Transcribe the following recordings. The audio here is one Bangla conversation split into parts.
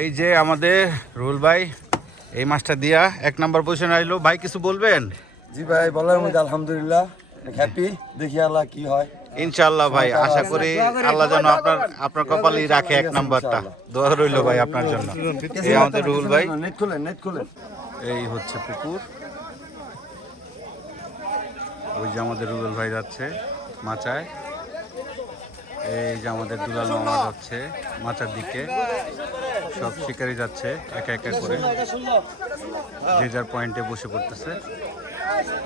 এই যে আমাদের রুল ভাই এই মাছটা দিয়া 1 নাম্বার পজিশনে আইলো। ভাই কিছু বলবেন? জি ভাই বলার মধ্যে আলহামদুলিল্লাহ হ্যাপি, দেখি আল্লাহ কি হয়। ইনশাআল্লাহ ভাই, আশা করি আল্লাহ যেন আপনার কপালেই রাখে 1 নাম্বারটা। দোয়া রইল ভাই আপনার জন্য। এই আমাদের রুল ভাই, নেট খুলেন। এই হচ্ছে পুকুর। ওই যে আমাদের রুল ভাই যাচ্ছে মাচায়। এই যে আমাদের দুলাল মামা যাচ্ছে মাচার দিকে। সব শিকারি যাচ্ছে একা একা করে, যে যার পয়েন্টে বসে পড়তেছে।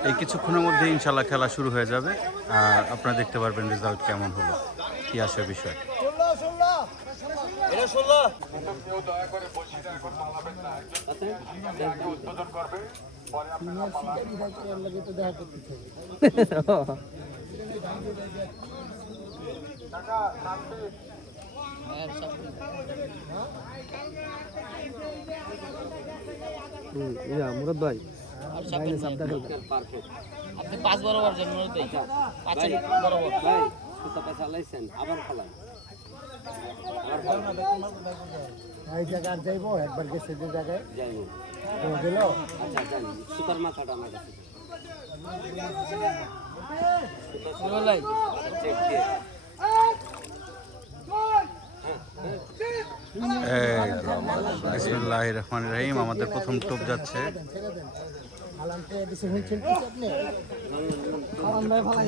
এই কিছুক্ষণের মধ্যে ইনশাল্লাহ খেলা শুরু হয়ে যাবে, আর আপনারা দেখতে পারবেন রেজাল্ট কেমন হলো, কি আসে বিষয়। মুরাদ ভাই আপনি 5 বরাবর জন্ম দেই 5 বরাবর ভাই সুতা পাশা লাইছেন আবার খেলাম এই জায়গায় যাইবো একবার গেছে যে জায়গায় যাইবো তো গেল। আচ্ছা জানি সুতার মাথাটা আমার কাছে বলাই চেক দিয়ে বিসমিল্লাহির রহমানির রহিম। আমাদের প্রথম টোপ যাচ্ছে।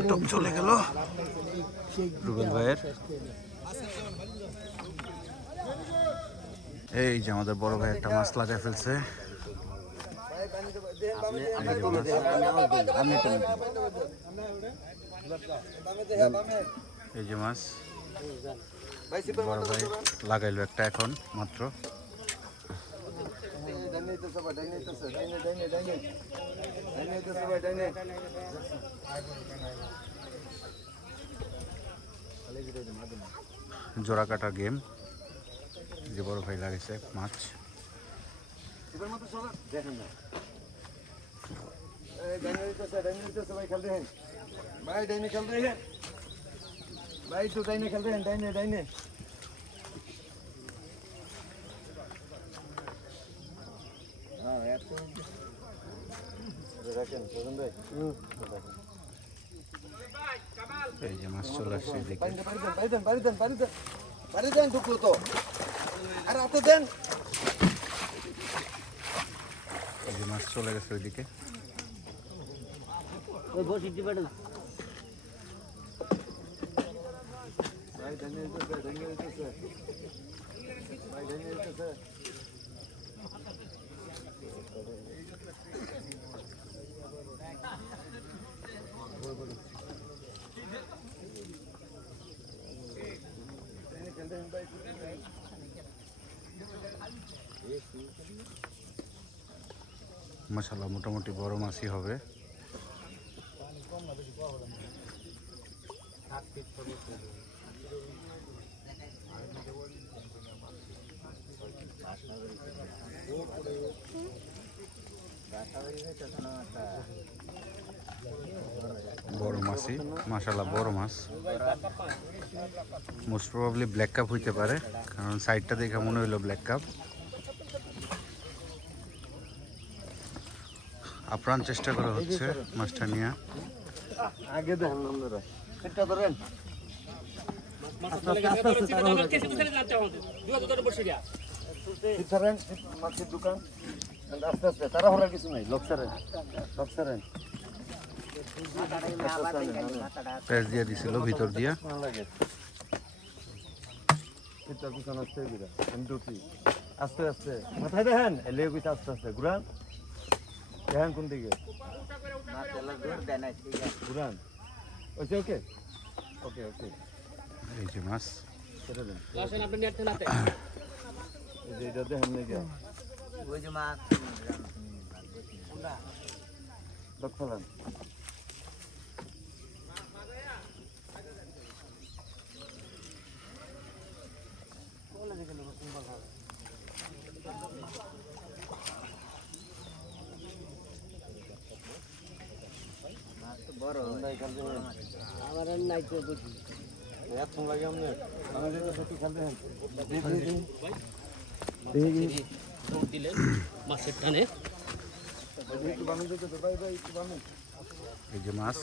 টোপ চলে গেল রুবেল ভাইয়ের। এই যে আমাদের বড় ভাই একটা মাছ লাগায় ফেলছে। এই যে মাছ বড় ভাই লাগাইলো একটা এখন মাত্র। জোড়া কাটা গেম, যে বড় ভাই লাগাইছে মাছ। भाई तो डाइने खेल रहे हैं, डाइने हाँ यार तो रखें सुन भाई এই যে মাছ চলে আসছে এদিকে। बारी देन ढुकलो तो अरे आते देन এই যে মাছ চলে গেছে ওইদিকে। ওই বসি দিবেন भाई धन्यवाद भाई धन्यवाद মাশাআল্লাহ মোটামুটি বড় মাছই হবে। বড় মাছই মাশাআল্লাহ, বড় মাছ। মোস্ট প্রবাবলি ব্ল্যাক কাপ হইতে পারে, কারণ সাইডটা দেখে মনে হইলো ব্ল্যাক কাপ। আপ্রাণ চেষ্টা করা হচ্ছে মাছটা নিয়ে। आगे देन नंदरा कितना धरेन ধরেন মাছের দোকান আস্তে আস্তে তারা হলার কিছু নাই। লক্সারেন প্যাচ দিয়ে দিছিল ভিতর দিয়া। আস্তে আস্তে মাথায় দেখেন এলে কইতে আস্তে আস্তে ঘুরান দেখেন কোন দিকে ঘুরান। ওকে ওকে ওকে ওকে এই যে মাছ ছেড়ে দেন। আসেন আপনি নেট নাতে এই যে এটা দেখেন না গিয়া ওই যে মাছ দক্ষলান বড় আমার নাই তো বুঝি এত লাগে আমনে আমি তো সত্যি খেলতে দৌড় দিলে মাছের টানে এই যে মাছ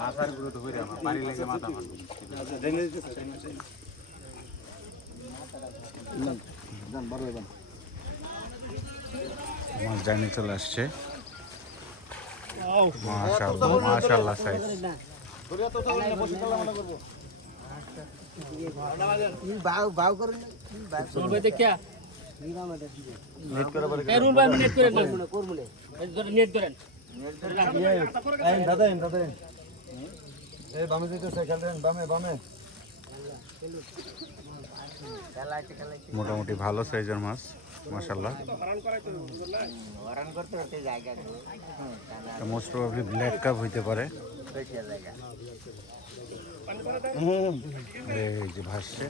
মাথার গুঁড়ো তো করে আমার বাড়ি লেগে মাথা মাছ জানি চলে আসছে মাশাআল্লাহ মাশাআল্লাহ সাইজ রুল ভাই দেখিয়া নেট করে পরে এই রুল ভাই নেট করে নেন নেট ধরেন দাদা এই বামে যেতেছে খেলেন বামে মোটামুটি ভালো সাইজের মাছ মাশাআল্লাহ মোস্ট প্রবাবলি ব্ল্যাক কাপ হইতে পারে এই যে ভাসছে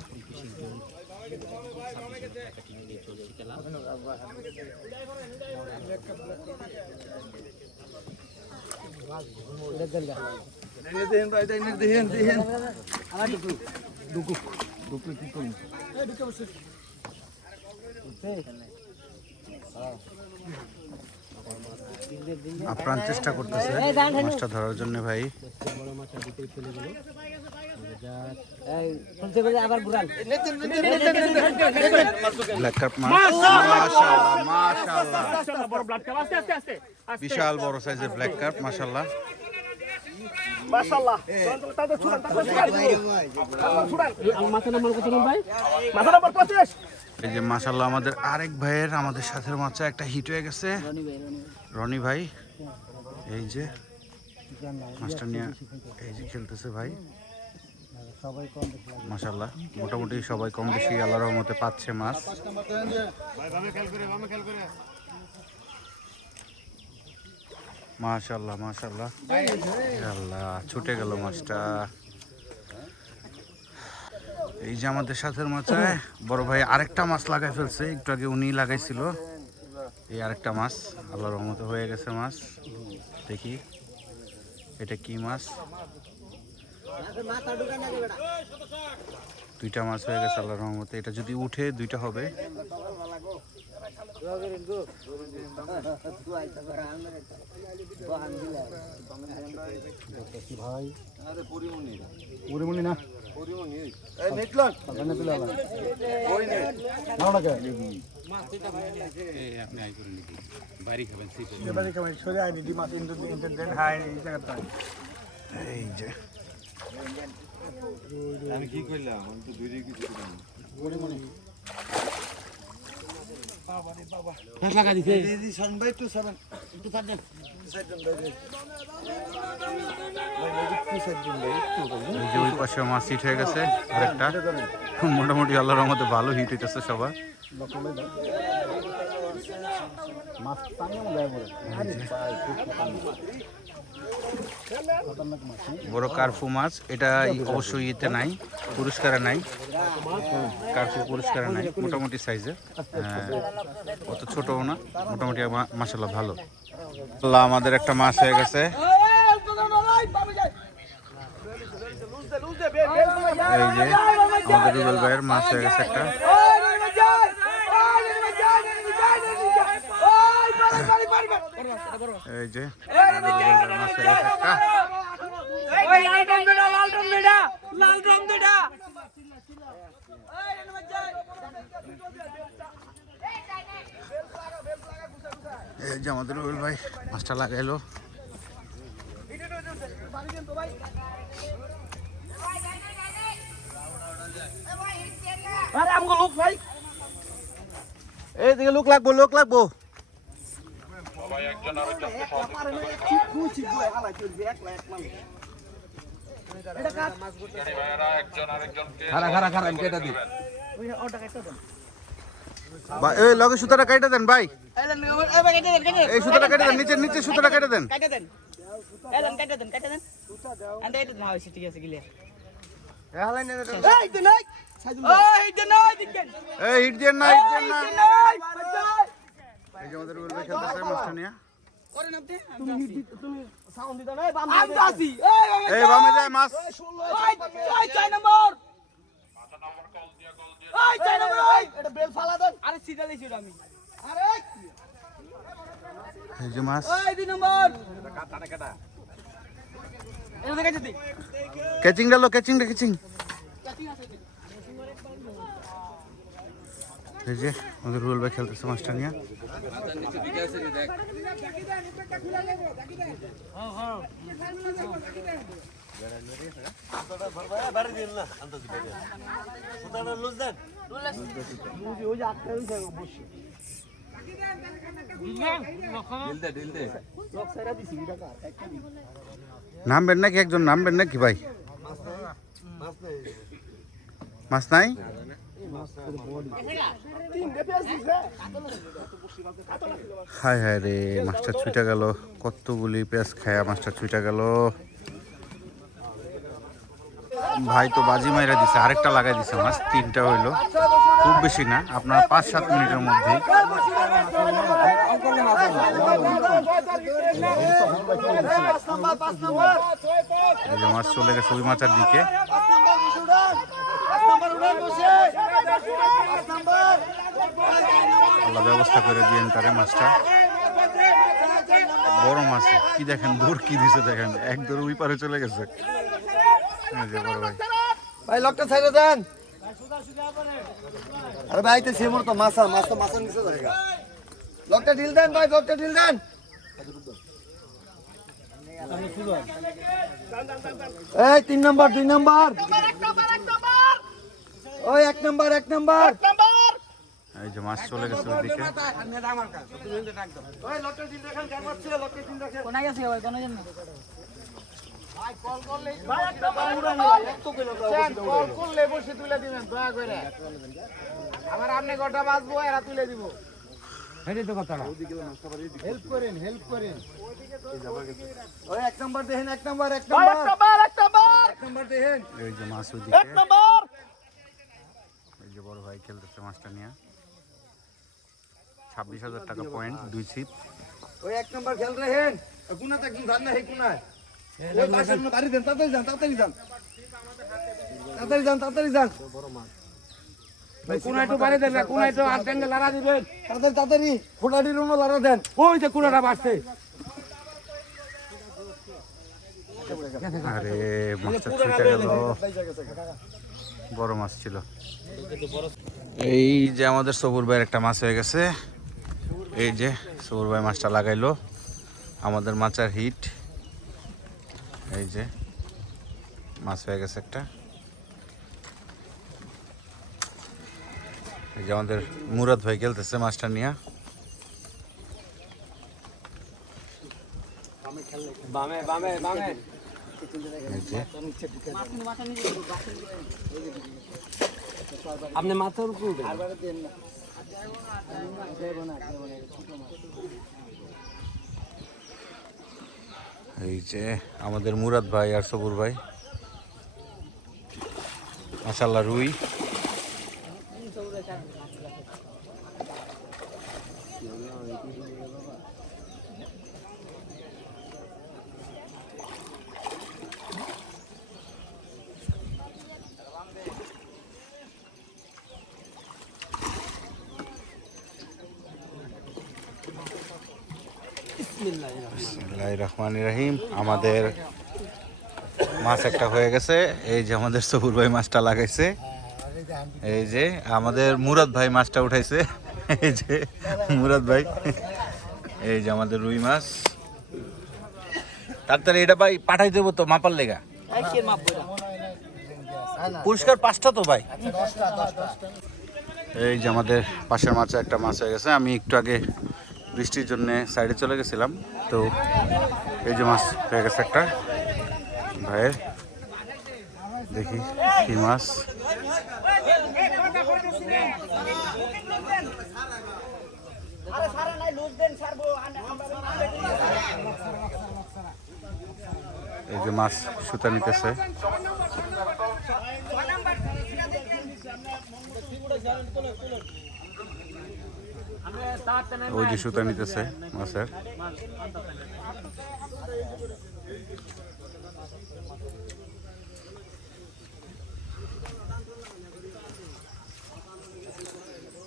আপ্রাণ চেষ্টা করতেছে মাছটা ধরার জন্য ভাই ব্ল্যাক কাপ মাছ মাশাআল্লাহ মাশাআল্লাহ বড় ব্লাড কাপ আস্তে আস্তে আস্তে বিশাল বড় সাইজের ব্ল্যাক কাপ মাশাআল্লাহ মাশাআল্লাহ তাদের ছুড়ান মাথা নাম্বার কত রুল ভাই মাথা নাম্বার 25 এই যে মাশাআল্লাহ আমাদের আরেক ভাইয়ের আমাদের সাথে মাছ একটা হিট হয়ে গেছে রনি ভাই এই যে মাছটা নিয়ে এই যে খেলতেছে ভাই মাশাআল্লাহ মোটামুটি সবাই কম বেশি আল্লাহর রহমতে পাচ্ছে মাছ মাশাআল্লাহ মাশাআল্লাহ আল্লাহ ছুটে গেল মাছটা এই যে আমাদের সাথে মাছায় বড় ভাই আরেকটা মাছ লাগাই ফেলছে একটু আগে উনি লাগাইছিল এই আরেকটা মাছ আল্লাহর রহমতে হয়ে গেছে মাছ দেখি এটা কি মাছ দুইটা মাছ হয়ে গেছে আল্লাহর রহমতে এটা যদি উঠে দুইটা হবে ভাই পরিমণি না এই যে আমি কি করলাম আমি তো দুই কিছু লাগা দিছে এই যে ওই পাশে মাছ হিট হয়ে গেছে আরেকটা মোটামুটি আল্লাহর রহমতে ভালো হিট হইতেছে সবার বড় কার্ফু মাছ এটা অবশ্যই ইতে নাই পুরস্কারে নাই কার্ফু পুরস্কারে নাই মোটামুটি সাইজের অত ছোটও না মোটামুটি মাশাআল্লাহ ভালো আল্লাহ আমাদের একটা মাছ হয়ে গেছে এই যে আমাদের রুবেল ভাইয়ের মাছ হয়ে গেছে একটা এই যে আমাদের রুবেল ভাইয়ের মাছ হয়ে গেছে একটা এই যে আমাদের রুবেল ভাই মাছটা লাগাইলো এইদিকে লোক লাগবো খারা আমি কেটে দিই এই লগে সুতাটা কেটে দেন ভাই এই সুতাটা কেটে দেন নিচে সুতাটা কেটে দেন এই হিট দেন না হিট দেন না এই যে আমাদের রুবেল ভাই খেলতেছে মাছটা নিয়ে এই বামে যায় মাছ এই যে মাছ ক্যাচিং ডালো ক্যাচিং এই যে আমাদের রুবেল ভাই খেলতেছে মাছটা নিয়ে নামবেন নাকি একজন নামবেন নাকি ভাই মাছ নাই হায় হায় রে মাছটা ছুটে গেল কতগুলি পেঁয়াজ খায়া মাছটা ছুটে গেল ভাই তো বাজি মাইরা দিছে আরেকটা লাগাই দিছে মাছ তিনটা হইলো খুব বেশি না আপনার 5-7 মিনিটের মধ্যেই এই যে মাছ চলে গেছে ওই মাচার দিকে আল্লাহ ব্যবস্থা করে দিয়েন তারে মাছটা বড় মাছ কি দেখেন দূর কি দিছে দেখেন এক দূর ওই পারে চলে গেছে বড় ভাই ভাই লকটা ছাইড়ে দেন আরে ভাই তো সেমর তো মাছ তো মাছের নিচে জায়গা লকটা ঢিল দেন ভাই লকটা ঢিল দেন এই 3 নাম্বার 2 নাম্বার ওই 1 নাম্বার এই যে মাছ চলে গেছে ওইদিকে ওই লকটা ঢিল দেখেন কেমন আছে লকটা ঢিল দেখেন কোনা গেছে ভাই কোনা জন্য কল করলে বসে তুলে দিবেন দয়া করে আমার আপনি গোটা বাঁচবো এরা তুলে দিব হেল্প করেন ওই 1 নাম্বার দেখেন 1 নাম্বার দেখেন এই যে মাছ ওইদিকে এই যে বড় ভাই খেলতেছে মাছটা নিয়ে 26,000 টাকা পয়েন্ট 2 ছিপ ওই 1 নাম্বার খেল রাখেন কোনাতে একদম ধান না এই কোনায় ওই পাশের কোনা বাড়ি দেন তাড়াতাড়ি যান ভাই কোনা একটু বাড়ি দেন না কোনা একটু আর টেন্ডে লাড়া দিবেন তাড়াতাড়ি ফোটাটির অন্য লাড়া দেন ওই যে কোনাটা বাড়ছে আরে মাছটা ছুটে গেল বড় মাছ ছিল এই যে আমাদের সবুর ভাইয়ের একটা মাছ হয়ে গেছে এই যে সবুর ভাই মাছটা লাগাইলো আমাদের মাচার হিট এই যে মাছ হয়ে গেছে একটা এই যে আমাদের মুরাদ ভাই খেলতেছে মাছটা নিয়ে এই যে আপনি মাথার উপর এই যে আমাদের মুরাদ ভাই আর সবুর ভাই মাশাআল্লাহ রুই বিসমিল্লাহির রহমানির রহিম আমাদের মাছ একটা হয়ে গেছে এই যে আমাদের সবুর ভাই মাছটা লাগাইছে এই যে আমাদের মুরাদ ভাই মাছটা উঠাইছে এই যে মুরাদ ভাই এই যে আমাদের রুই মাছ তাড়াতাড়ি এটা ভাই পাঠাই দেবো তো মাপার লেগা পুরস্কার 5টা তো ভাই এই যে আমাদের পাশের মাছে একটা মাছ হয়ে গেছে আমি একটু আগে বৃষ্টির জন্য সাইডে চলে গেছিলাম তো এই যে মাছ হয়ে গেছে একটা ভাইয়ের দেখি কি মাছ এই যে মাছ সুতা নিতেছে। ওই যে সুতা নিতেছে মাছের।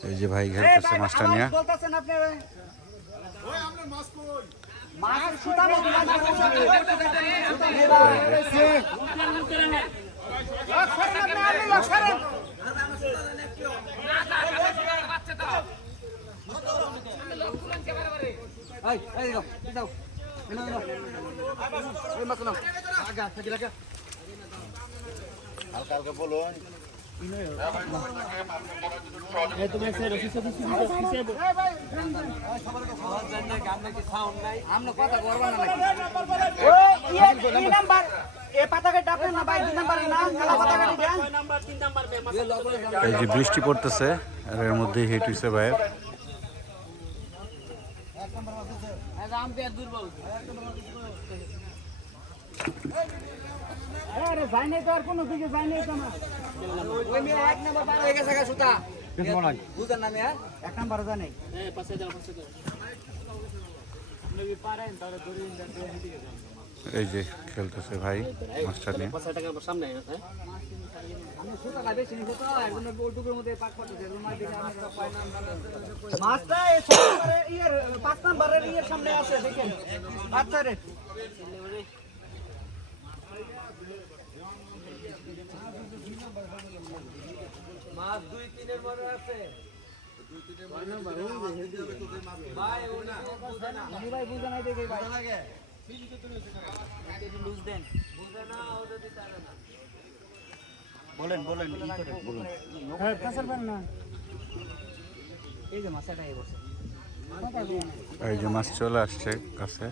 এই যে ভাই খেলতেছে মাছটা নিয়ে। হালকা হালকা বলুন। এই যে বৃষ্টি পড়তেছে আর এর মধ্যে হিট হইছে ভাইয়ের। এই যে খেলতেছে ভাই মাছটা নিয়ে। মাছটা 5 নাম্বারের ইয়ের সামনে আছে দেখেন। আচ্ছা রে মাছ 2-3 এর মধ্যে আছে। আমি ভাই বুঝে নাই দেখে ভাই লুজ দেন বলেন বলেন কি করে বলুন। হ্যাঁ কাঁচার পান না এই যে মাছটা এই বসে এই যে মাছ চলে আসছে কাছে।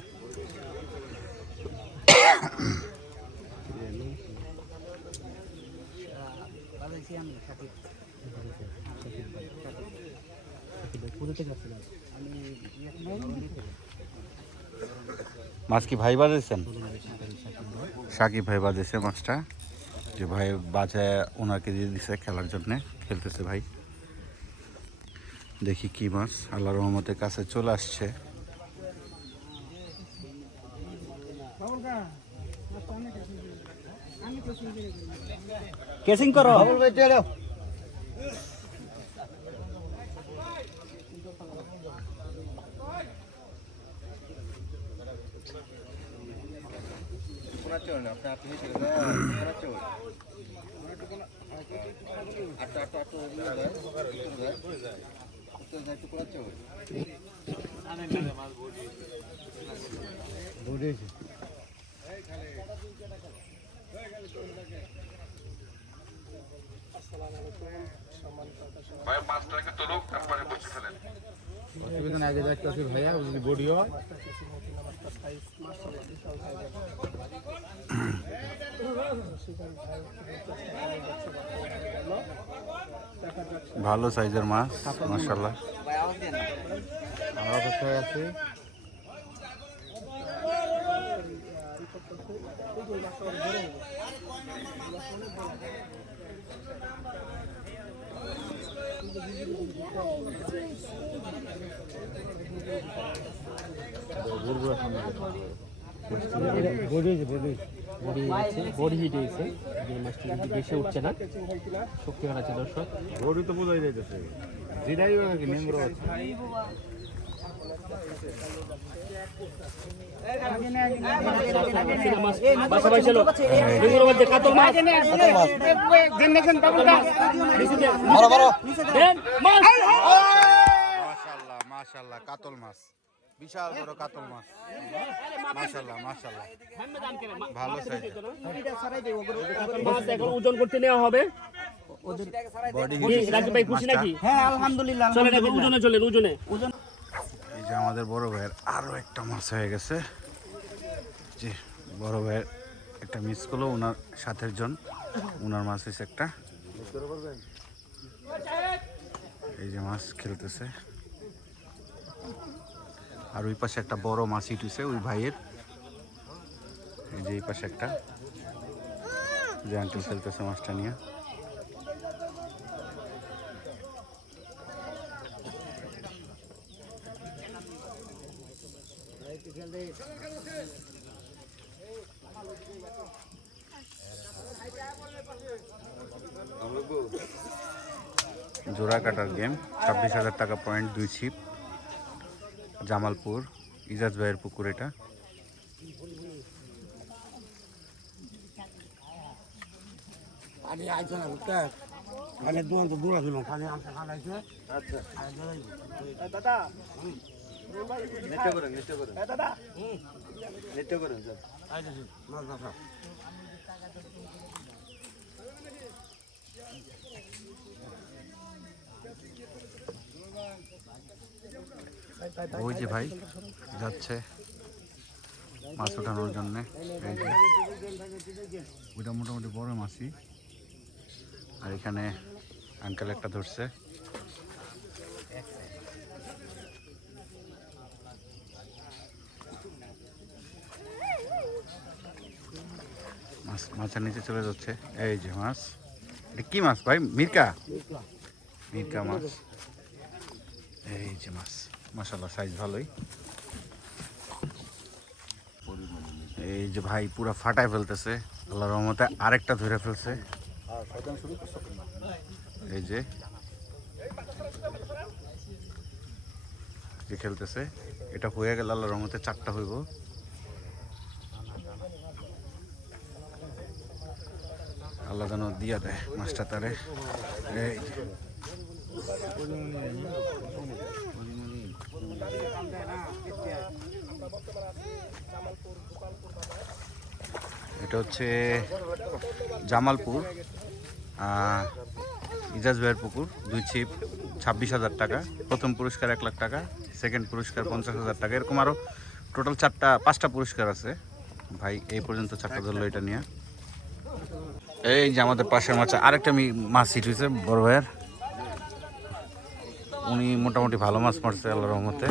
মাছ কি ভাই বাজেছেন? সাকিব ভাই বাজেছে মাছটা, যে ভাই বাজায় ওনাকে দিয়ে দিছে খেলার জন্যে, খেলতেছে ভাই। দেখি কি মাছ, আল্লাহর রহমতের কাছে চলে আসছে। কেসিং করো আগে যাইতেছি ভাইয়া যদি বডি হয় ভালো সাইজের মাছ মাশাআল্লাহ। আলাদা ছয় আছে। বডি হিট হয়েছে, মাছটি কিন্তু বেশি উঠছে না, শক্তি বাড়াচ্ছে দর্শক। বডি তো বোঝাই যাইতেছে, যেটাই নাকি মেম্বার আছে। মাশাআল্লাহ মাশাআল্লাহ, কাতল মাছ, বিশাল বড় কাতল মাছ। মাশাআল্লাহ মাশাআল্লাহ, ভালো সাইজ। মাছ এখন ওজন করতে নেওয়া হবে। রাজীব ভাই খুশি নাকি? হ্যাঁ আলহামদুলিল্লাহ চলেন এখন ওজনে চলেন, ওজনে। এই যে আমাদের বড় ভাইয়ের আরো একটা মাছ হয়ে গেছে। যে বড় ভাইয়ের একটা মিস করলো, ওনার সাথের জন, ওনার মাছ হয়েছে একটা। এই যে মাছ খেলতেছে, আর ওই পাশে একটা বড় মাছ হিট হয়েছে ওই ভাইয়ের। এই যে এই পাশে একটা যে আঙ্কেল খেলতেছে মাছটা নিয়ে। জোড়া কাটার গেম, 26,000 টাকা পয়েন্ট, 2 ছিপ, জামালপুর ইজাজ ভাইয়ের পুকুর এটা। দাদা নেটে করেন দাদা নেটে করেন স্যার। ওই যে ভাই যাচ্ছে মাছ ওঠানোর জন্য। এই যে ওইটা মোটামুটি বড় মাছই, আর এখানে আঙ্কেল একটা ধরছে। মাছ মাছের নিচে চলে যাচ্ছে। এই যে মাছ, এটা কি মাছ ভাই? মিরকা, মিরকা মাছ। এই যে মাছ, মাশাআল্লাহ সাইজ ভালোই। এই যে ভাই পুরো ফাটায় ফেলতেছে, আল্লাহর রহমতে আরেকটা ধরে ফেলছে। এই যে খেলতেছে, এটা হয়ে গেল আল্লাহর রহমতে 4টা হইব। আল্লাহ যেন দিয়া দেয় মাছটা তারে। এই যে এটা হচ্ছে জামালপুর ইজাজ ভাইয়ের পুকুর, 2 ছিপ, 26,000 টাকা। প্রথম পুরস্কার 1 লাখ টাকা, সেকেন্ড পুরস্কার 50,000 টাকা। এরকম আরও টোটাল 5টা পুরস্কার আছে। ভাই এই পর্যন্ত 4টা ধরলো এটা নিয়ে। এই যে আমাদের পাশের মাছ, আরেকটা মাছ হিট হয়েছে বড় ভাইয়ের। উনি মোটামুটি ভালো মাছ মারছে আল্লাহর রহমতে।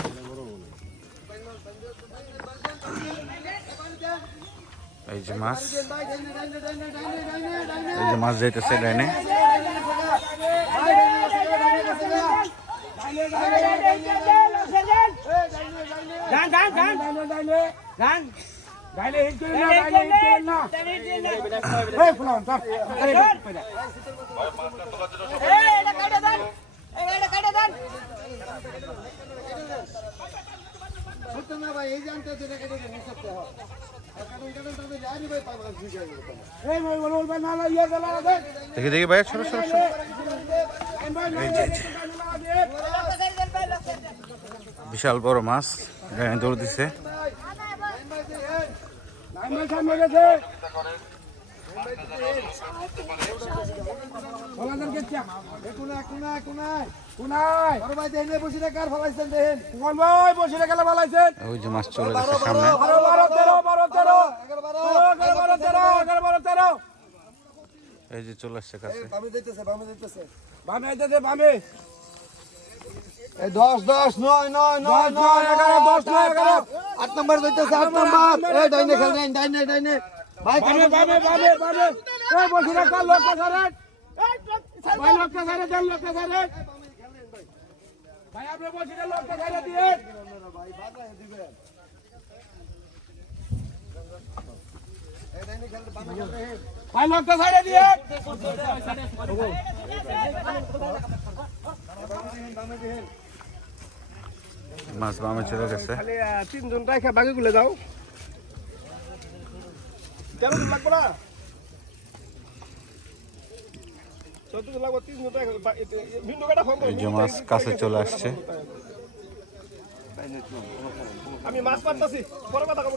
এই যে মাছ, এই যে মাছ যাইতেছে ডাইনে। দেখি দেখি ভাই, ছোট ছোট। বিশাল বড় মাছ দৌড় দিছে। ওই যে মাছ চলে গেছে সামনে। এই যে চলে আসছে কাছে। 10 10 9 9 9 9 11 10 9 11 8 নম্বর যাইতেছে, 8 নম্বর। এই ডাইনে খেল, ডাইনে ডাইনে ভাই, বামে বামে বামে বামে। এই বসিরা কাল লোকটা ধরে, ভাই লোকটা ধরে দেন, লোকটা ধরে ভাই, আপনি বসিরা লোকটা ধরে দিয়ে ভাই বাজায় দিবেন। এই ডাইনে খেল, বামে খেল, ভাই লোকটা ধরে দিয়ে মাছ বামে চলে গেছে। 3 জন রাখা বাকি গুলো দাও। কেন লাগবে না? 14 জন লাগবে, 3 জন রাখা ভিন্ন কাটা ফর্ম। এই যে মাছ কাছে চলে আসছে। আমি মাছ পারতাছি, পরে কথা কব।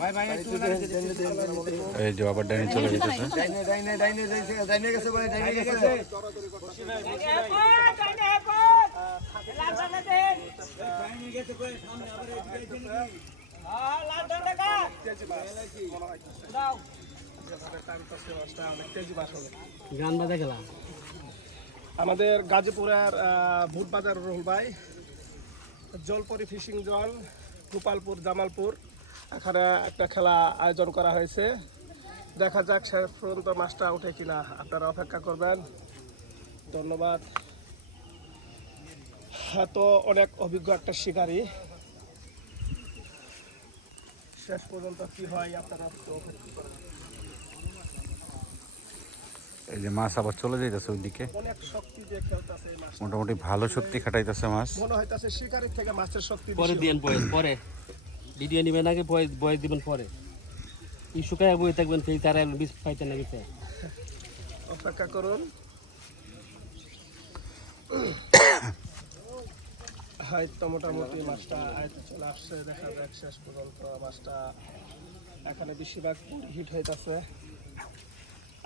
ভাই ভাই এই যে আবার ডাইনে চলে যেতেছে। ডাইনে ডাইনে ডাইনে যাইছে, ডাইনে গেছে ভাই, ডাইনে গেছে। আমাদের গাজীপুরের ভুটবাজার রুল ভাই, জলপরি ফিশিং জল, গোপালপুর, জামালপুর। এখানে একটা খেলা আয়োজন করা হয়েছে, দেখা যাক শেষ পর্যন্ত মাছটা ওঠে কিনা, আপনারা অপেক্ষা করবেন। ধন্যবাদ। তো অনেক অভিজ্ঞ একটা শিকারী, শেষ পর্যন্ত কি হয় আপনারা একটু অপেক্ষা করেন। এই যে মাছ আবার চলে যাইতেছে ওইদিকে, অনেক শক্তি দিয়ে খেলতেছে এই মাছ, মোটামুটি ভালো শক্তি খাটাইতেছে মাছ। মনে হইতাছে শিকারির থেকে মাছের শক্তি পরে বেশি। দিন বয়স পরে ভিডিও নেবেন আগে বয়স দিবেন পরে ই শুকায় বই থাকবেন সেই তারা বিষ পাইতে না গেছে অপেক্ষা করুন। হয়তো মোটামুটি মাছটা আয়তে চলে আসছে, দেখা যাক শেষ পর্যন্ত মাছটা। এখানে বেশিরভাগ হিট হইতেছে।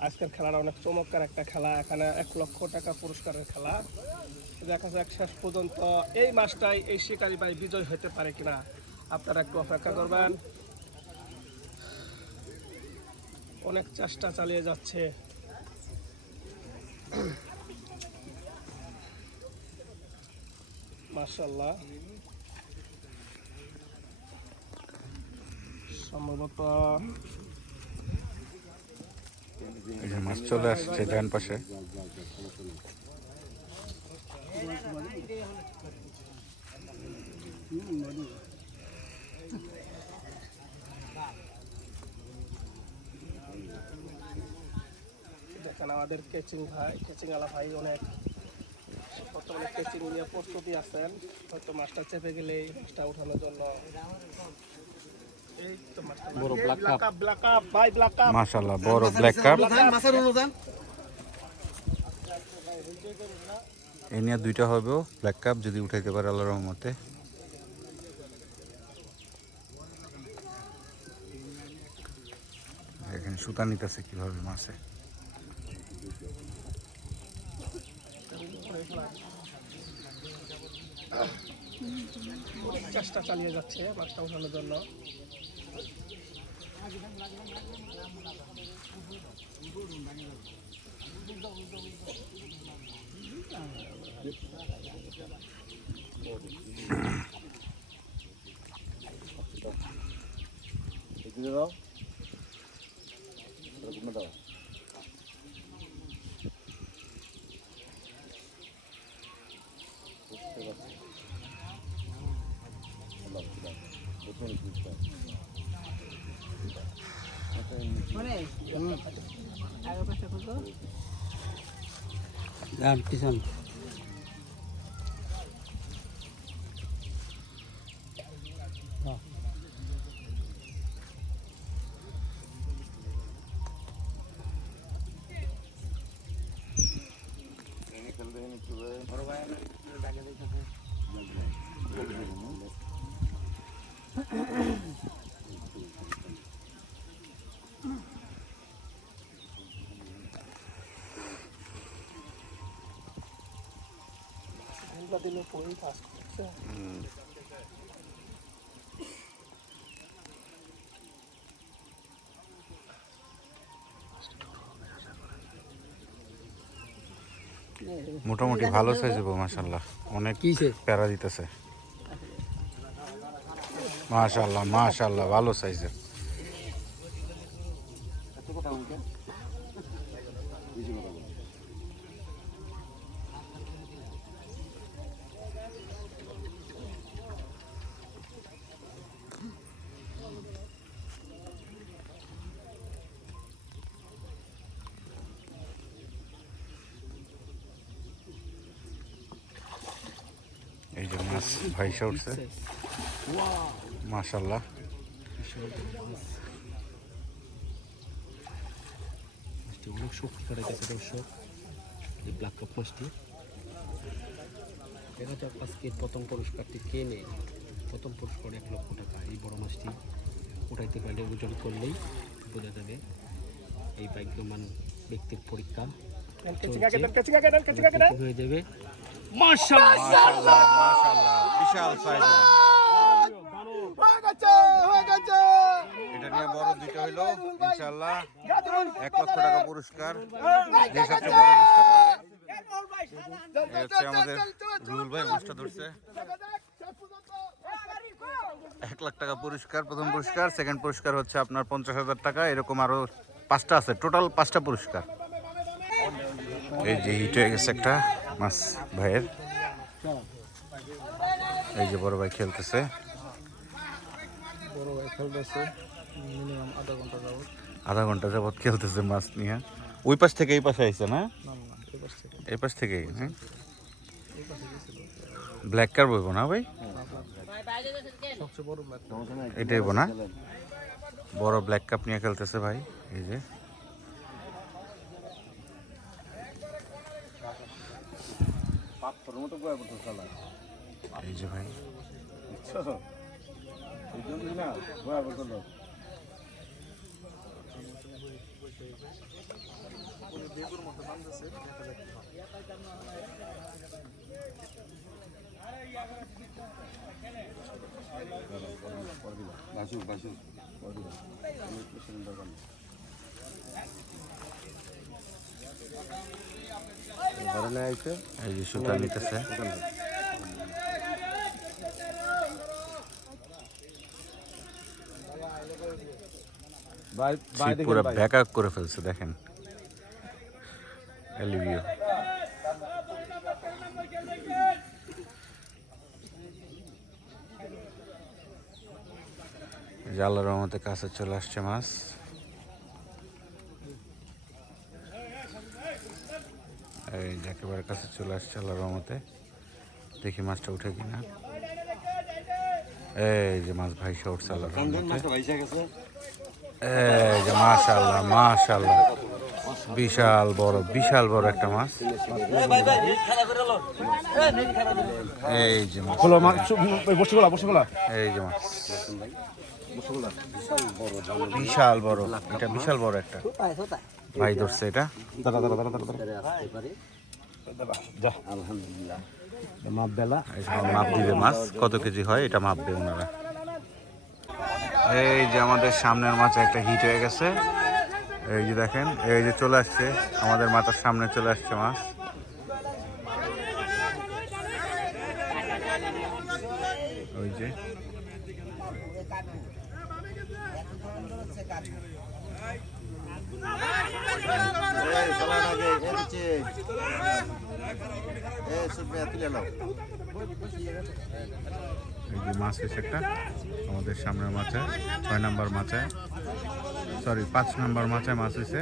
আজকের খেলাটা অনেক চমৎকার একটা খেলা, এখানে 1 লক্ষ টাকা পুরস্কারের খেলা। দেখা যাক শেষ পর্যন্ত এই মাছটাই এই শিকারী ভাই বিজয় হতে পারে কিনা, আপনারা একটু অপেক্ষা করবেন। অনেক চেষ্টা চালিয়ে যাচ্ছে। মাশাআল্লাহ, সম্ভবত এই যে মাছ চলে আসছে ডান পাশে। দেখেন আমাদের কেচিং আলা ভাই অনেক বর্তমানে কেচিং নিয়ে প্রস্তুতি আছেন। হয়তো মাছটা চেপে গেলে এই মাছটা উঠানোর জন্য। এই তো মাছটা বড় ব্ল্যাক কাপ ভাই, ব্ল্যাক কাপ মাশাআল্লাহ, বড় ব্ল্যাক কাপ। মাছের অনুদান এই নিয়ে 2টা হবেও ব্ল্যাক কাপ, যদি উঠাইতে পারে আল্লাহর রহমতে। এখানে সুতা নিতেছে কিভাবে মাছে। চেষ্টা চালিয়ে যাচ্ছে মাছটা উঠানোর জন্য। পিছন দিলে পরেই ফাস্ট করছে। মোটামুটি ভালো সাইজ হবে মাশাআল্লাহ, অনেক প্যারা দিতেছে। মাশাআল্লাহ মাশাআল্লাহ, ভালো সাইজের। এই যে মাছ ভাইসা উঠছে মাশাআল্লাহ। অনেক শক্তি করে গেছে দর্শক এই ব্ল্যাক কাপ মাছটি। দেখা যাক আজকের প্রথম পুরস্কারটি কে নেয়। প্রথম পুরস্কার 1 লক্ষ টাকা। এই বড় মাছটি উঠাইতে পারলে ওজন করলেই বোঝা যাবে এই ভাগ্যবান ব্যক্তির পরীক্ষা হয়ে যাবে। মাশাআল্লাহ মাশাআল্লাহ, বিশাল সাইজ। এটা নিয়ে বড় 2টা হইলো ইনশাআল্লাহ। 1 লক্ষ টাকা পুরস্কার, যে সবচেয়ে বড় মাছটা পাবে। এই হচ্ছে আমাদের রুল ভাই মাছটা ধরছে। 1 লাখ টাকা পুরস্কার, প্রথম পুরস্কার। সেকেন্ড পুরস্কার হচ্ছে আপনার 50,000 টাকা। এরকম আরও 5টা আছে, টোটাল 5টা পুরস্কার। এই যে হিট হয়ে গেছে একটা মাছ ভাইয়ের। এই যে বড় ভাই খেলতেছে। বড় ভাই খেলতেছে মিনিমাম আধা ঘন্টা যাবত খেলতেছে মাছ নিয়ে। ওই পাশ থেকে এই পাশে আইছে না? এই পাশ থেকেই। হ্যাঁ, ব্ল্যাক কার বইব না ভাই? সবচেয়ে বড় ম্যাচ এটাই বইব না? বড় ব্ল্যাক কাপ নিয়ে খেলতেছে ভাই। এই যে এই যে ভাই এই যে সুতা নিতেছে। ছিপ পুরো ব্যাক আপ করে ফেলছে দেখেন। এলিভিও আল্লাহর রহমতে কাছে চলে আসছে মাছ। এই যে একেবারে কাছে চলে আসছে আল্লাহর রহমতে। দেখি মাছটা উঠে কিনা। এই যে মাছ ভাইসা উঠছে আল্লাহর রহমতে। এই যে মাশাআল্লাহ মাশাআল্লাহ, বিশাল বড় একটা মাছ। এই যে মাছ, এই যে মাছ বিশাল বড়, এটা বিশাল বড় একটা ভাই ধরছে এটা। মাপ দিবে মাছ কত কেজি হয় এটা মাপবে ওনারা। এই যে আমাদের সামনের মাছ একটা হিট হয়ে গেছে। এই যে দেখেন, এই যে চলে আসছে আমাদের মাথার সামনে চলে আসছে মাছ। ওই যে মাছ হয়েছে একটা আমাদের সামনের মাছে, 6 নম্বর মাছে, সরি 5 নম্বর মাছে মাছ হয়েছে।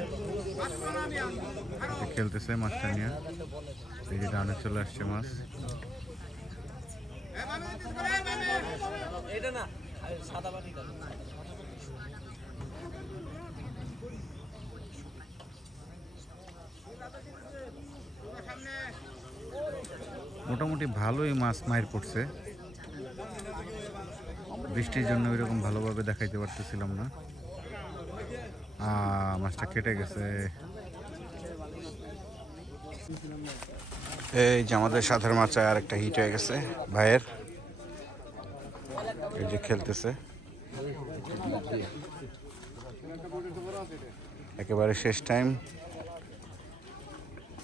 খেলতেছে মাছটা নিয়ে। এই যে ডানে চলে আসছে মাছ। মোটামুটি ভালোই মাছ মাইর পড়ছে। বৃষ্টির জন্য ওইরকম ভালোভাবে দেখাইতে পারতেছিলাম না। মাছটা কেটে গেছে। এই যে আমাদের সাথের মাছে আর একটা হিট হয়ে গেছে ভাইয়ের। এই যে খেলতেছে একেবারে শেষ টাইম।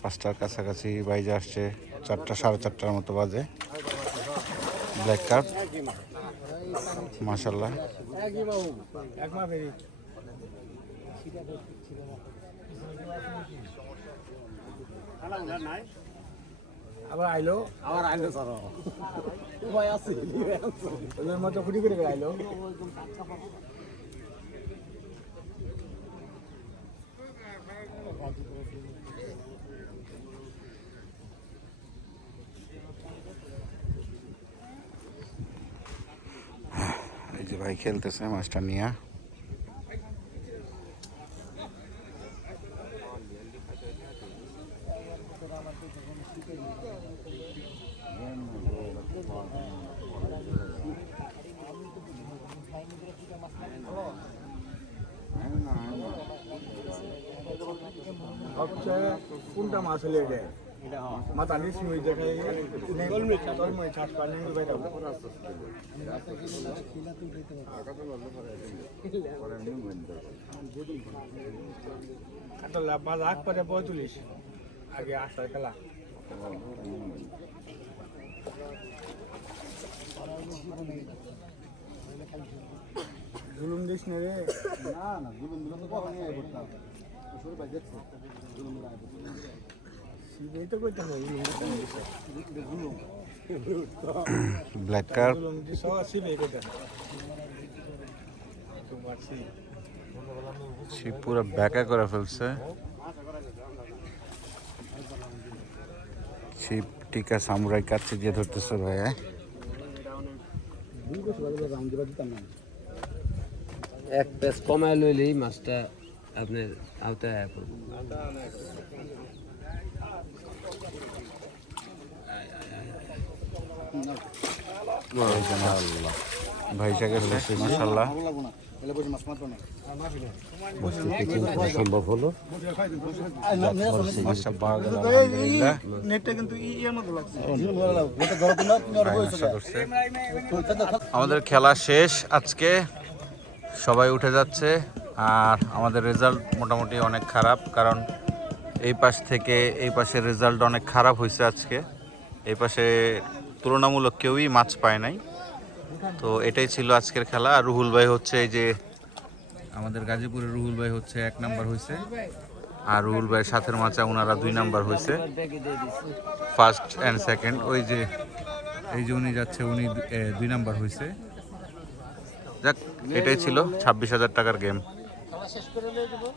5টার কাছাকাছি বাইজে আসছে, 4টা সাড়ে 4টার মতো বাজে। ব্ল্যাক কার্প মাশাআল্লাহ। আবার আইলো স্যার উপায় আছে ওদের মতো ফুটি করে আইলো। এই যে ভাই খেলতেছে মাছটা নিয়ে। কোনটা মাছ হলে মাথা নিচ দেখাই ছাড় পানি আগ পরে 45 আগে 8টার খেলা। জুলুম দিস না রে না না জুলুম দিলে তো কখনই আয় করতাম শুরু ভাই দেখছো জুলুম আয় করতাম এই তো কইতে হবে জুলুম ব্ল্যাক কার্প জুলুম দিস সিবে কইতে তোমার সি সে পুরো ব্যাকা করে ফেলছে ছিপ টিকা সামুরাই কাছে দিয়ে ধরতেছে ভাইয়া এক পেস কমায় লইলেই মাছটা আপনার আওতায় আয়া পড়বে। ভাই জায়গা মাশাআল্লাহ সম্ভব হলো মাছটা পাওয়া গেল আলহামদুলিল্লাহ নেটটা কিন্তু ইয়ার মতো লাগছে আমাদের খেলা শেষ আজকে সবাই উঠে যাচ্ছে আর আমাদের রেজাল্ট মোটামুটি অনেক খারাপ কারণ এই পাশ থেকে এই পাশের রেজাল্ট অনেক খারাপ হয়েছে আজকে এই পাশে তুলনামূলক কেউই মাছ পায় নাই তো এটাই ছিল আজকের খেলা আর রুহুল ভাই হচ্ছে এই যে আমাদের গাজীপুরের রুহুল ভাই হচ্ছে 1 নাম্বার হয়েছে আর রুহুল ভাইয়ের সাথের মাচা ওনারা 2 নাম্বার হয়েছে ফার্স্ট অ্যান্ড সেকেন্ড ওই যে এই যে উনি যাচ্ছে উনি 2 নাম্বার হয়েছে যাক এটাই ছিল 26,000 টাকার গেম খেলা শেষ করে নিয়ে দেবো